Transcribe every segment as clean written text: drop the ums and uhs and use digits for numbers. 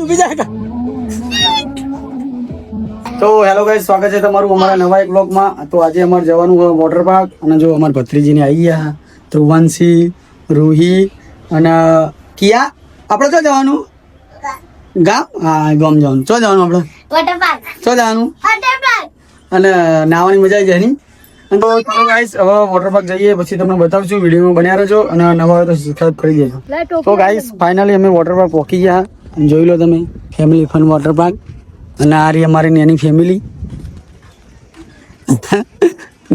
ડૂબી જાય. તો હેલો ગાઈસ, સ્વાગત છે તમારું અમારા નવા એક બ્લોગમાં. તો આજે અમારે જવાનું હોય વોટર પાર્ક, અને જો અમારા ભત્રીજીને આવી ગયા ધ્રુવાંશી, રૂહી અને કિયા. આપણે ક્યાં જવાનું? ગામ. હા, ગામ જવાનું. ચો જવાનું આપણે? Water park. ચો જવાનું? Water park. અને નાવાની મજા આવી જાય ની. તો ચલો ગાઈસ, હવે વોટર પાર્ક જઈએ, પછી તમને બતાવશું. વિડીયોમાં બન્યા રહેજો અને નવા હોય તો સબસ્ક્રાઇબ કરી દેજો. તો ગાઈસ, ફાઇનલી અમે વોટર પાર્ક પહોંચી ગયા. જોઈ લો તમે, ફેમિલી ફન વોટર પાર્ક. અને આ રહી અમારી નાની ફેમિલી.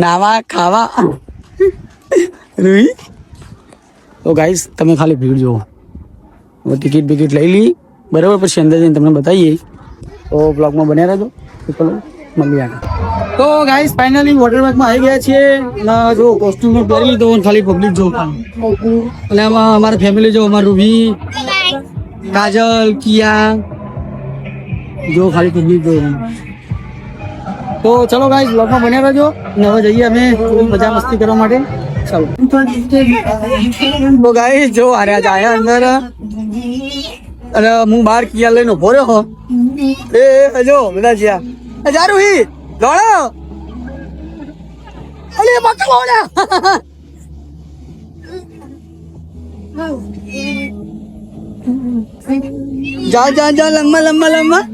નાવા ખાવા રૂહી. તો ગાઈસ, તમે ખાલી ભીડ જુઓ. હવે ટિકિટ બિકિટ લઈ લઈ બરાબર, પછી અંદર જઈને તમને બતાવીએ. તો બ્લોગમાં બન્યા રહેજો. ચલો મળીએ આગળ. તો ગાઈસ, ફાઇનલી વોટર પાર્કમાં આવી ગયા છીએ. અને જો કોસ્ટ્યુમ પહેરી લીધો, ખાલી પબ્લિક જો. અને આમાં અમારી ફેમિલી જો, અમારું રૂહી, કાજલ, કિયા જો, ખાલી પબ્લિક જો. તો ચલો ગાઈસ, બ્લોગમાં બન્યા રહેજો. અને હવે જઈએ અમે મજા મસ્તી કરવા માટે. ચાલો. તો ગાઈસ, જો આર્યા આયા અંદર, અને હું બહાર કિયા લઈને ઉભો રહ્યો. એ જો બધા જ્યાં જા રૂહી દોડો. અલે બકા બોલા. જા જા જા, લંબા લંબા લંબા.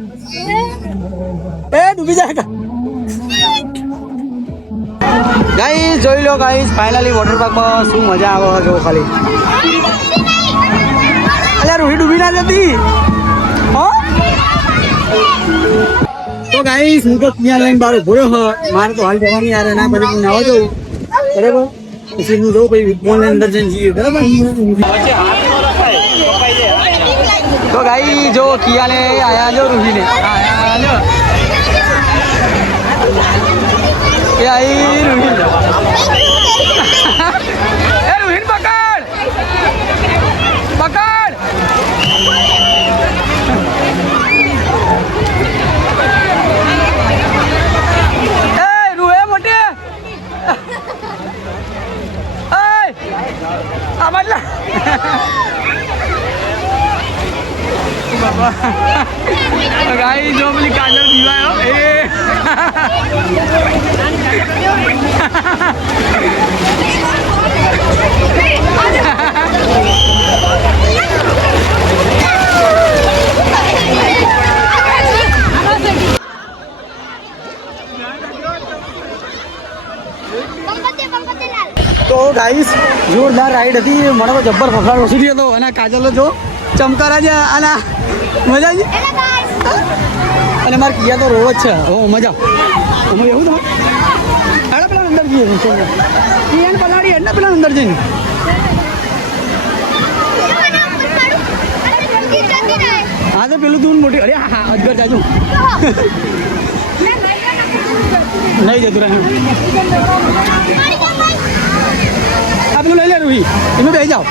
એ ડૂબી જાય. ગાઈસ જોઈ લો ગાઈસ, ફાઇનલી વોટર પાર્કમાં શું મજા આવે જો ખાલી. અલ્યા રૂહી ડૂબી ના જતી હો. તો ગાઈસ, હું તો ત્યાં લઈને બહાર ઉભો રહ્યો. મારે તો હાલ જવાની યાર, ના પછી હું નાવા જવું બરાબર. પછી હું જઉં, પછી ફોન અંદર જઈને જઈએ બરાબર. તો ગાઈસ જો કિયાને આયા જો, રૂહીને આયા જો. એ આઈ રૂહી. એ રૂહીન પકડ પકડ. એ રૂહે મોટે. એ આ બદલા બાબા. ગાઈ જો પેલી કાજલ પીવાયો. એ તો ગાઈસ, જોરદાર રાઈડ હતી. મને તો જબ્બર ફફડાટ ઓછી થયો હતો. અને કાજલ જો ચમકારા છે. અને મજા આવી. અને મારે કિયા તો રોડ જ છે. ઓ મજા. અમે એવું તમારે હેડા પેલા અંદર જઈએ. કિયાને પલાડી હેડ ને પેલા અંદર જઈને. હા તો પેલું તું મોટી. અરે હા અજગર જાજુ નહીં જતું રહે. આ પેલું લઈ લે રૂહી, એમાં બેસી જાઓ.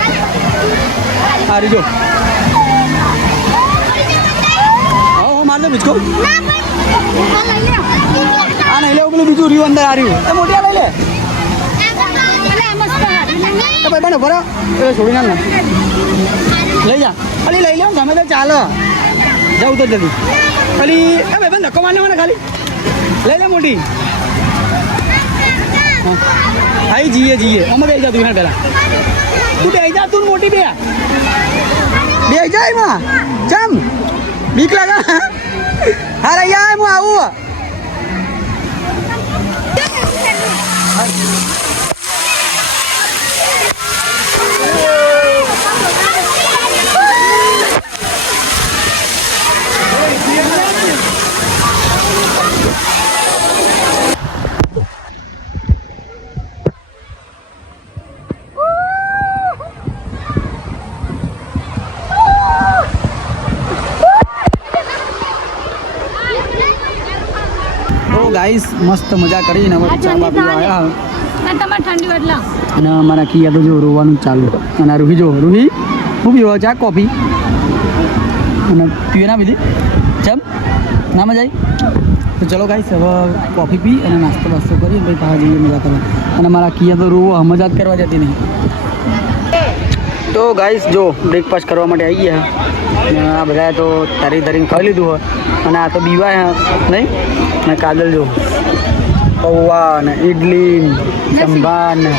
હા રીજો. હા માર દે બીજકો. હા નહીં લેવું, પેલું બીજું રહ્યું અંદર. આ રહ્યું એ મોટી. આ લઈ લે. ભાઈ બને ભરો. એ છોડી ના લઈ જા. અલી લઈ લે, ગમે તો ચાલો. જાઉં તો જલ્દી. અલી એ ભાઈ બંધ ધક્કો મારને મને ખાલી. લઈ લે મોટી. હા જીએ જીએ. અમે બે જા તું એના પહેલા. તું બે જા, તું મોટી બે બે જા. એમાં ચમ બીક લાગે. હા રહ્યા હું આવું. ગાઈસ મસ્ત મજા કરીને હવે ચા બા પીવા આવ્યા. તમારે ઠંડી બદલા. અને અમારા કિયા તો જો રોવાનું ચાલુ. અને રૂહી જો, રૂહી હું પીવો ચા કોફી? અને પીવે ના પીધી ચમ ના મજા આવી. તો ચલો ગાઈસ, હવે કોફી પી અને નાસ્તો વાસ્તો કરી ભાઈ પાછા જઈએ મજા કરવા. અને મારા કિયા તો રોવો મજા જ કરવા જતી નહીં. તો ગાઈસ જો બ્રેકફાસ્ટ કરવા માટે આવી ગયા અને આ બધા તો ધરીને ખાઈ લીધું હોય અને આ તો બીવાય નહીં અને કાજલ જો પૌવા ને ઇડલી સંભાર ને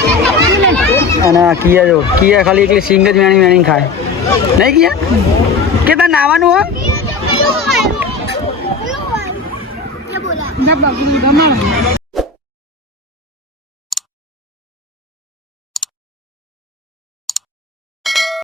અને આ કિયા જો કિયા ખાલી એકલી સિંગ જ વેણી ખાય નહીં કિયા કે તાર નાવાનું હોય क्या बोला